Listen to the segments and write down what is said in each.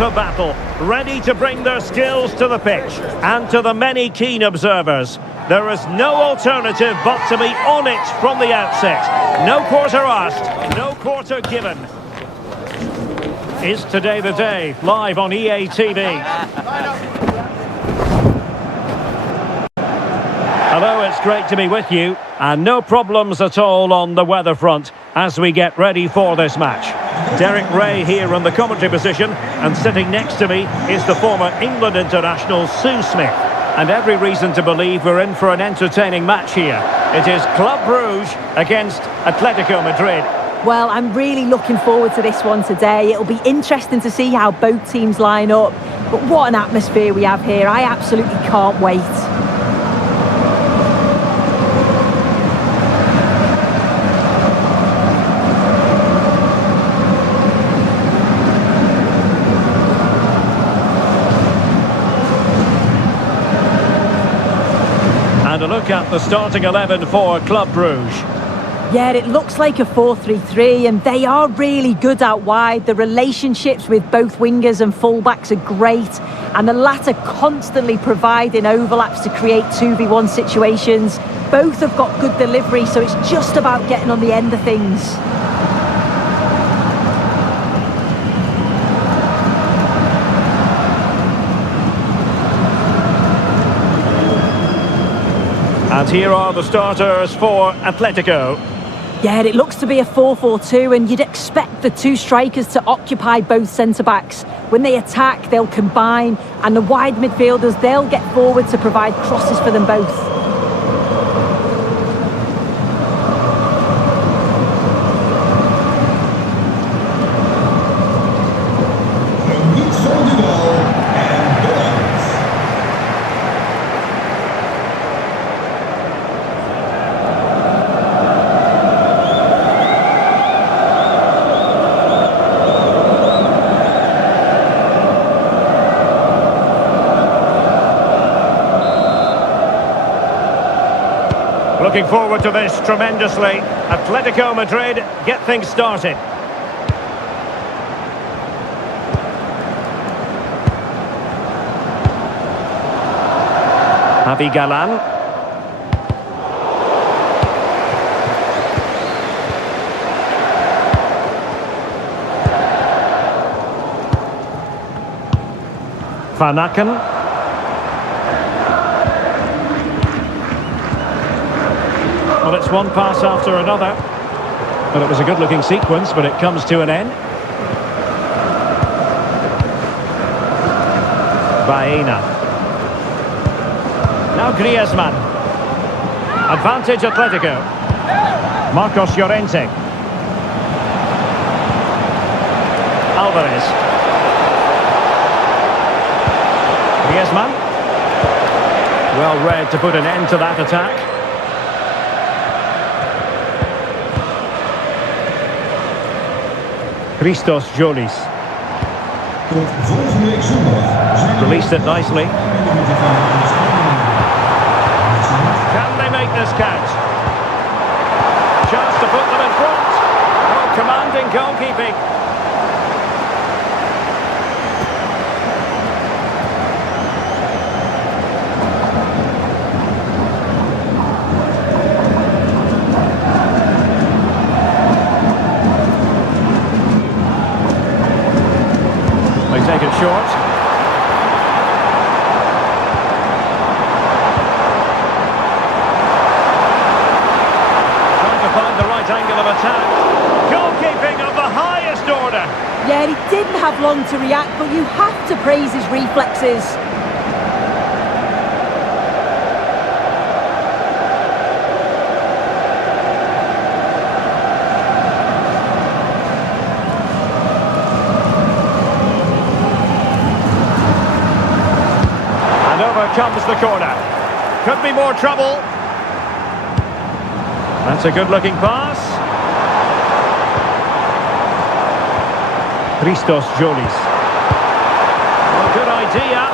for battle, ready to bring their skills to the pitch. And to the many keen observers, there is no alternative but to be on it from the outset. No quarter asked, no quarter given. Is today the day, live on EA TV. Hello, it's great to be with you, and no problems at all on the weather front as we get ready for this match. Derek Ray here in the commentary position, and sitting next to me is the former England international Sue Smith. And every reason to believe we're in for an entertaining match here. It is Club Brugge against Atlético Madrid. Well, I'm really looking forward to this one today. It'll be interesting to see how both teams line up. But what an atmosphere we have here. I absolutely can't wait. And a look at the starting 11 for Club Brugge. Yeah, it looks like a 4-3-3, and they are really good out wide. The relationships with both wingers and fullbacks are great, and the latter constantly providing overlaps to create 2v1 situations. Both have got good delivery, so it's just about getting on the end of things. And here are the starters for Atlético. Yeah, it looks to be a 4-4-2, and you'd expect the two strikers to occupy both centre-backs. When they attack, they'll combine, and the wide midfielders, they'll get forward to provide crosses for them both. Looking forward to this tremendously. Atlético Madrid get things started. Javi Galán. Van Aken. Well, it's one pass after another. Well, it was a good-looking sequence, but it comes to an end. Baena. Now Griezmann. Advantage Atlético. Marcos Llorente. Alvarez. Griezmann. Well read to put an end to that attack. Christos Jolis. Released it nicely. Can they make this count? Chance to put them in front. Oh, commanding goalkeeping. Take it short. Trying to find the right angle of attack. Goalkeeping of the highest order. Yeah, he didn't have long to react, but you have to praise his reflexes. Comes the corner. Could be more trouble. That's a good-looking pass. Christos Jolis. Well, good idea.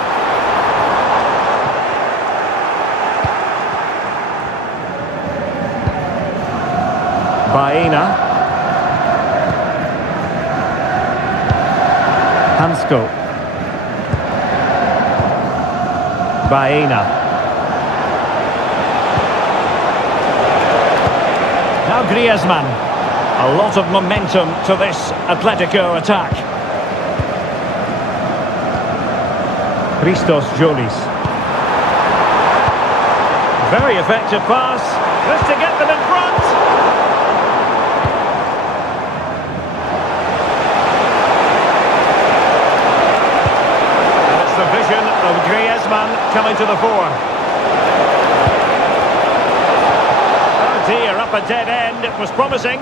Baena. Hansko. 𝗏𝗊𝗀. Now Griezmann. A lot of momentum to this Atlético attack. Christos Jolis. Very effective pass. Just to get them in front. That's the vision of Griezmann coming to the fore. Oh dear, up a dead end. It was promising.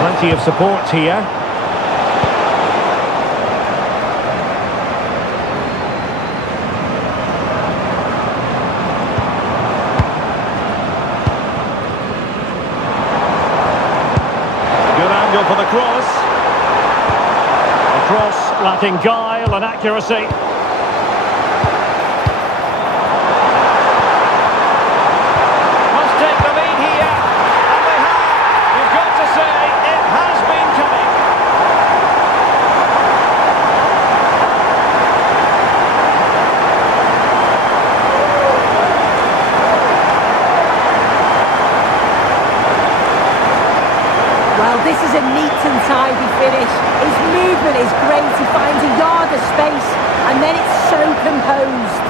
Plenty of support here. Good angle for the cross. The cross lacking guile and accuracy. Must take the lead here. And they have. You've got to say it has been coming. Well, this is a neat and tidy finish. His movement is great. He finds a yard of space, and then it's so composed.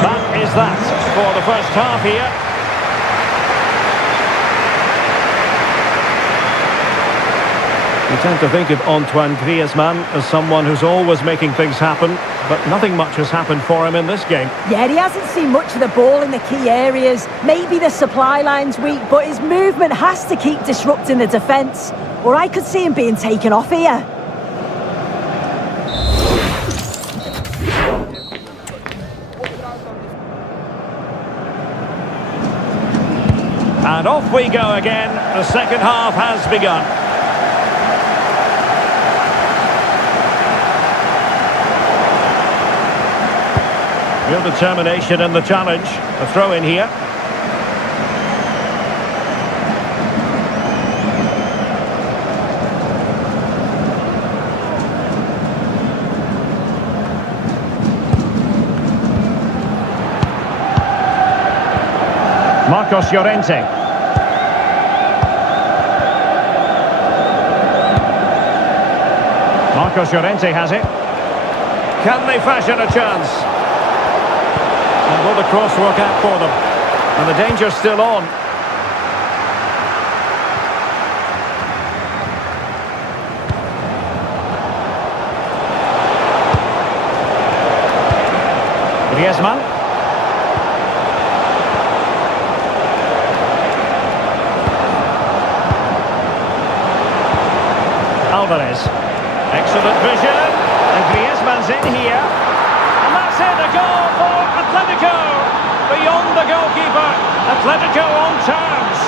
That is that for the first half here. You tend to think of Antoine Griezmann as someone who's always making things happen, but nothing much has happened for him in this game. Yeah, he hasn't seen much of the ball in the key areas. Maybe the supply line's weak, but his movement has to keep disrupting the defence, or I could see him being taken off here. And off we go again. The second half has begun. Real determination in the challenge. A throw in here. Marcos Llorente. Marcos Llorente has it. Can they fashion a chance? And will the cross work out for them? And the danger's still on. Griezmann. Alvarez. Excellent vision. And Griezmann's in here. And that's it, a goal for Atlético. Beyond the goalkeeper. Atlético on terms.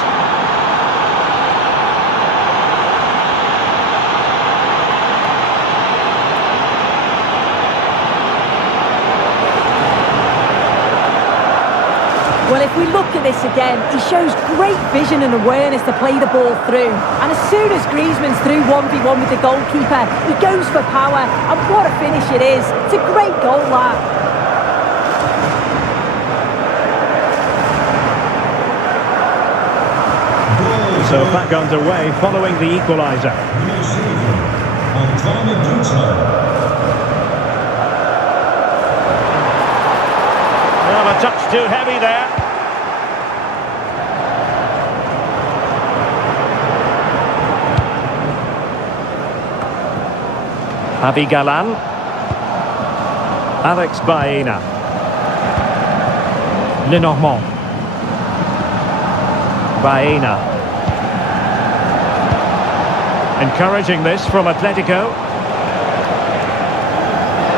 Well, if we look at this again, he shows great vision and awareness to play the ball through. And as soon as Griezmann's through 1v1 with the goalkeeper, he goes for power. And what a finish it is. It's a great goal, that. So back underway following the equaliser. Well, a touch too heavy there. Javi Galán. Alex Baena. Lenormand. Baena. Encouraging this from Atlético.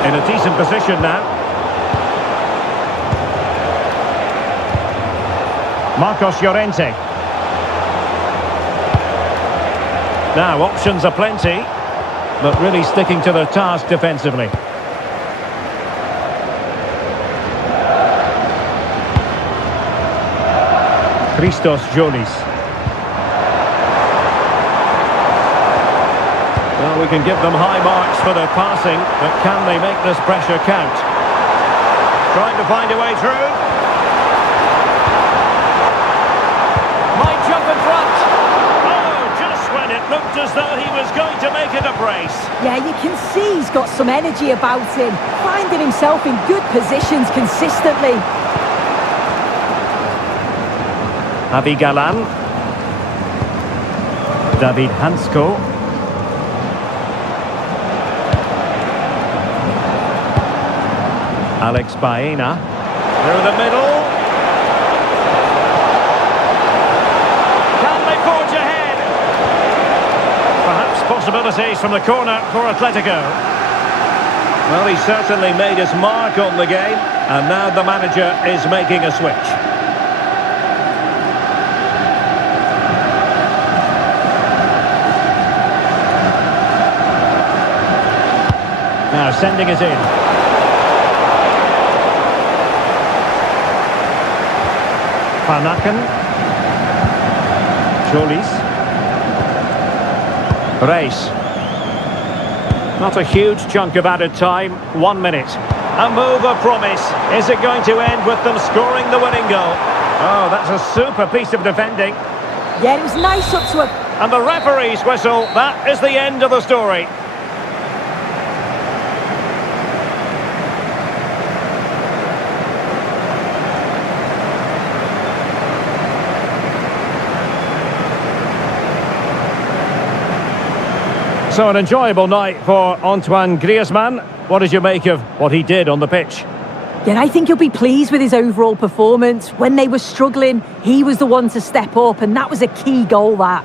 In a decent position now. Marcos Llorente. Now, options are plenty, but really sticking to their task defensively. Christos Jolis. Well, we can give them high marks for their passing, but can they make this pressure count? Trying to find a way through. Might jump in front. Oh, just when it looked as though he was going to make it a brace. Yeah, you can see he's got some energy about him, finding himself in good positions consistently. Javi Galan. David Hansko. Alex Baena. Through the middle. Can they forge ahead? Perhaps possibilities from the corner for Atletico. Well, he certainly made his mark on the game, and now the manager is making a switch. Now sending it in. Panaken. Jolis. Reis. Not a huge chunk of added time. 1 minute. A move of promise. Is it going to end with them scoring the winning goal? Oh, that's a super piece of defending. Yeah, it was nice up to a... And the referee's whistle. That is the end of the story. So an enjoyable night for Antoine Griezmann. What did you make of what he did on the pitch? Yeah, I think he'll be pleased with his overall performance. When they were struggling, he was the one to step up, and that was a key goal, that.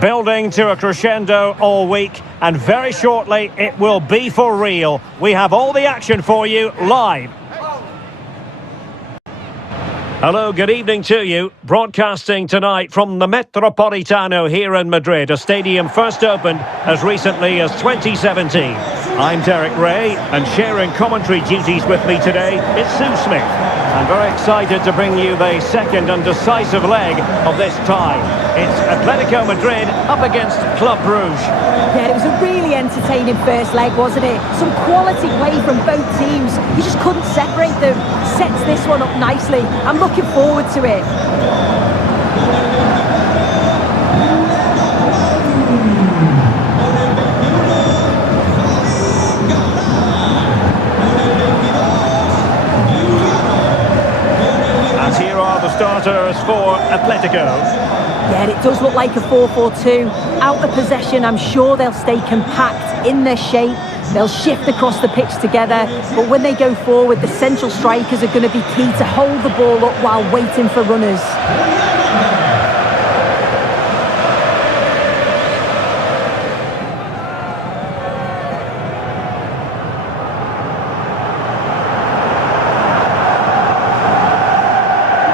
Building to a crescendo all week, and very shortly it will be for real. We have all the action for you live. Hello, good evening to you. Broadcasting tonight from the Metropolitano here in Madrid, a stadium first opened as recently as 2017. I'm Derek Ray, and sharing commentary duties with me today is Sue Smith. I'm very excited to bring you the second and decisive leg of this tie. It's Atletico Madrid up against Club Brugge. Yeah, it was a really entertaining first leg, wasn't it? Some quality play from both teams. You just couldn't separate them. Sets this one up nicely. I'm looking forward to it. And here are the starters for Atletico. Yeah, it does look like a 4-4-2. Out of possession, I'm sure they'll stay compact in their shape. They'll shift across the pitch together. But when they go forward, the central strikers are going to be key to hold the ball up while waiting for runners.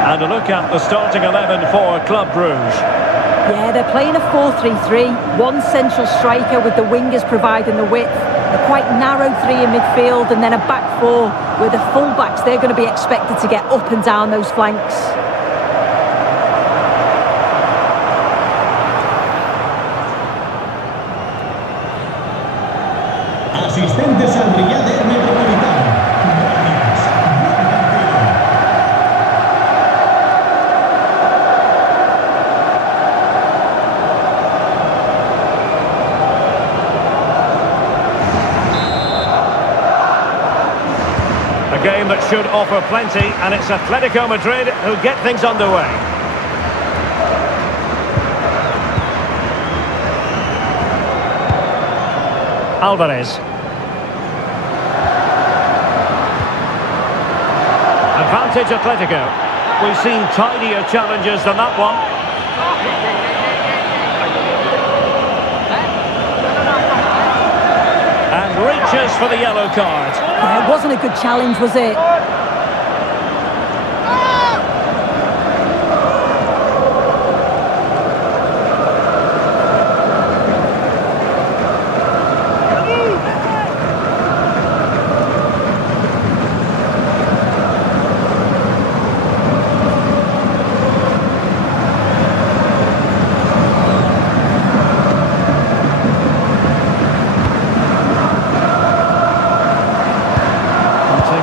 And a look at the starting 11 for Club Brugge. Yeah, they're playing a 4-3-3. One central striker with the wingers providing the width. A quite narrow three in midfield, and then a back four where the full-backs, they're going to be expected to get up and down those flanks. Asistentes al Brugge Metropolitano. Gracias. A game that should offer plenty, and it's Atlético Madrid who get things underway. Alvarez. Advantage Atlético. We've seen tidier challenges than that one. And reaches for the yellow card. Yeah, it wasn't a good challenge, was it?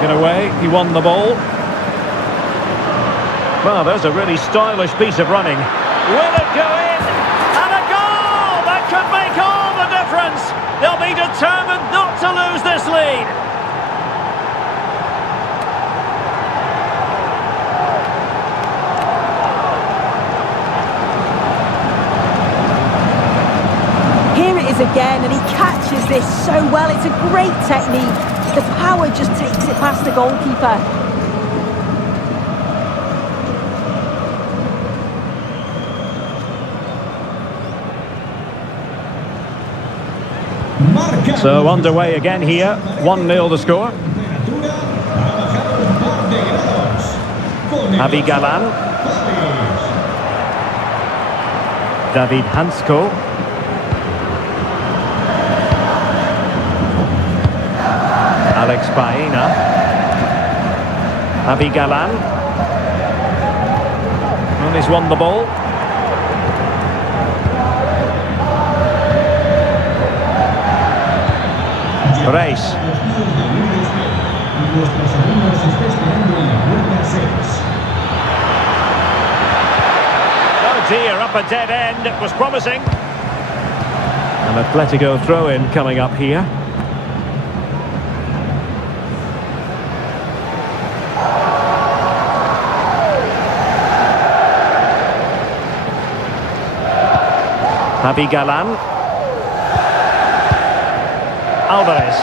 Away, he won the ball. Well, there's a really stylish piece of running. Will it go in? And a goal! That could make all the difference. They'll be determined not to lose this lead. Here it is again, and he catches this so well. It's a great technique. The power just takes it past the goalkeeper. So underway again here, 1-0 the score. 𝗵𝗂𝗁𝗀, David Hansko. Alex Baena. 𝗵𝗂𝗁𝗀. And he's won the ball. 𝗏𝗏𝗁𝗀. Oh dear, up a dead end. It was promising. An Atlético throw-in coming up here. 𝗵𝗂𝗁𝗀. Alvarez.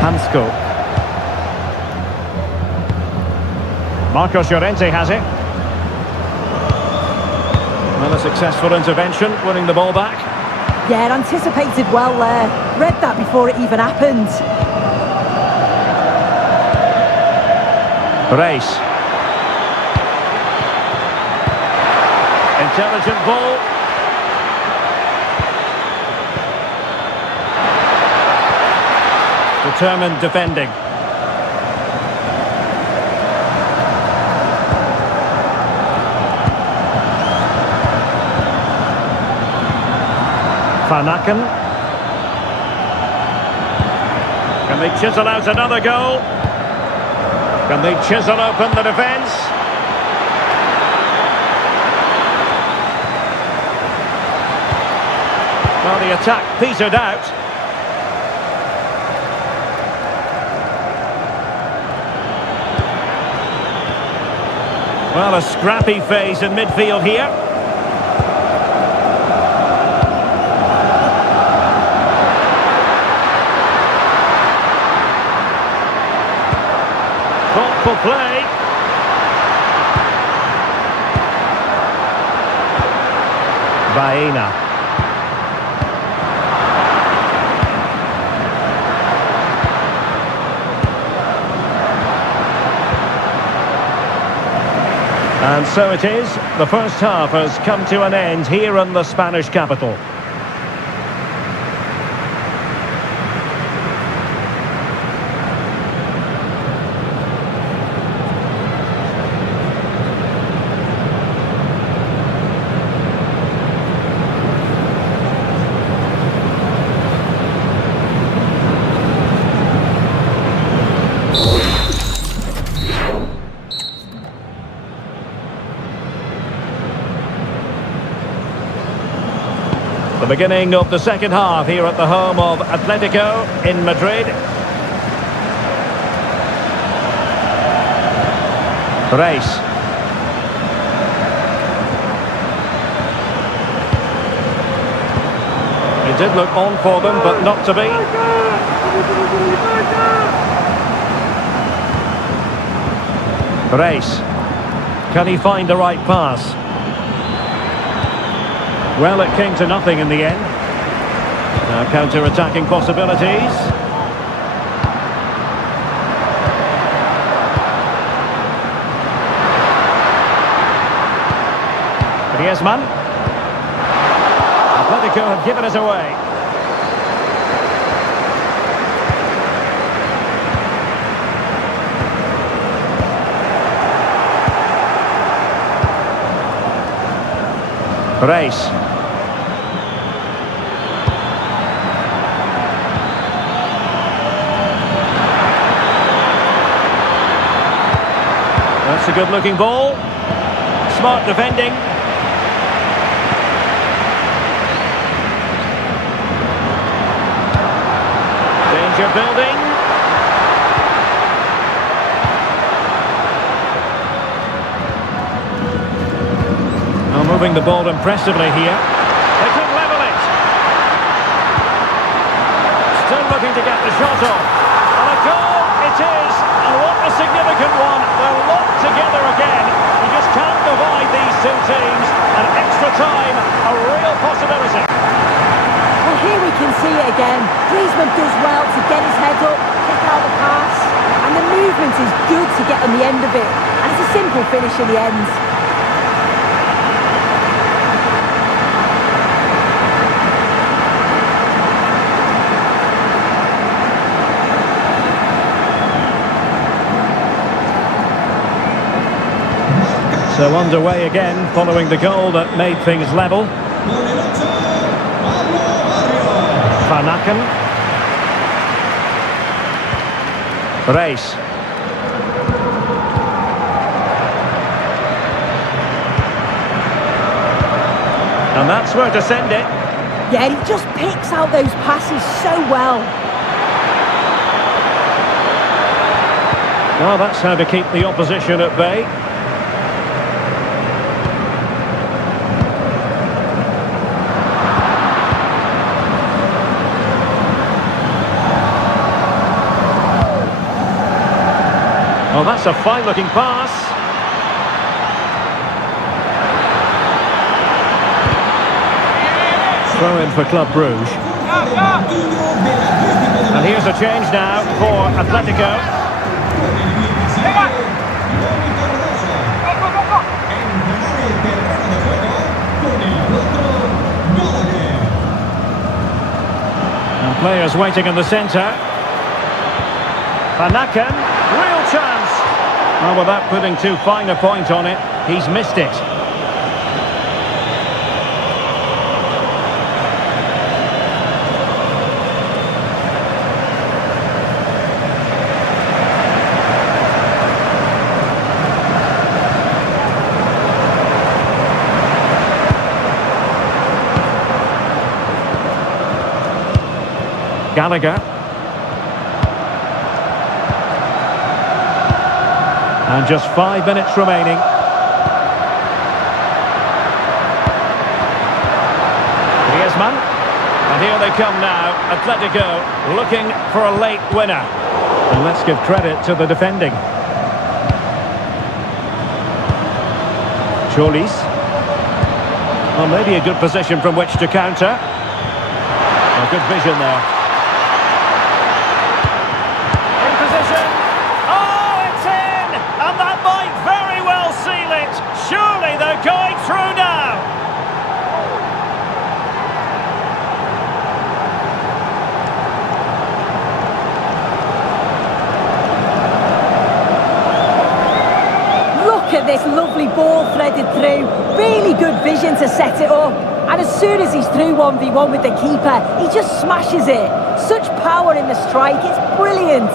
Hansko. Marcos Llorente has it. Well, a successful intervention, winning the ball back. Yeah, anticipated well there. Read that before it even happened. Race. Intelligent ball. Determined defending. Van Aken. Can they chisel out another goal? Can they chisel open the defence? Well, the attack petered out. Well, a scrappy phase in midfield here. Thoughtful play. Baena. And so it is. The first half has come to an end here in the Spanish capital. The beginning of the second half here at the home of Atlético in Madrid. Race. It did look on for them, but not to be. Race. Can he find the right pass? Well, it came to nothing in the end. Now counter-attacking possibilities. Griezmann. Atlético have given us away. Race. That's a good-looking ball. Smart defending. Danger building. Now moving the ball impressively here. They could level it. Still looking to get the shot off. And a goal it is. And what a significant one. They're locked together again. You just can't divide these two teams. And extra time, a real possibility. Well, here we can see it again. Griezmann does well to get his head up, pick out the pass, and the movement is good to get on the end of it. And it's a simple finish in the end. So underway again, following the goal that made things level. Van Aken. Race. And that's where to send it. Yeah, he just picks out those passes so well. Well, that's how to keep the opposition at bay. Oh, that's a fine-looking pass. Throw in for Club Brugge. And here's a change now for Atlético. And players waiting in the centre. Van Aken, real chance. Well, without putting too fine a point on it, he's missed it. Gallagher. And just 5 minutes remaining. Griezmann. And here they come now. Atlético looking for a late winner. And let's give credit to the defending. 𝗘𝗔. Well, maybe a good position from which to counter. A good vision there. Surely they're going through now. Look at this lovely ball threaded through. Really good vision to set it up. And as soon as he's through 1v1 with the keeper, he just smashes it. Such power in the strike, it's brilliant.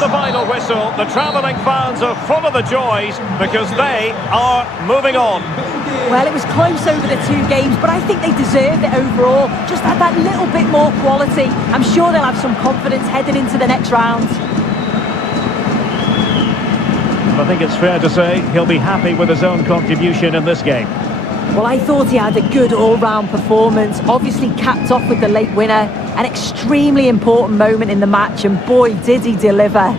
the final whistle. The travelling fans are full of the joys because they are moving on. Well, it was close over the two games, but I think they deserved it overall. Just had that little bit more quality. I'm sure they'll have some confidence heading into the next round. I think it's fair to say he'll be happy with his own contribution in this game. Well, I thought he had a good all-round performance, obviously capped off with the late winner, an extremely important moment in the match, and boy, did he deliver.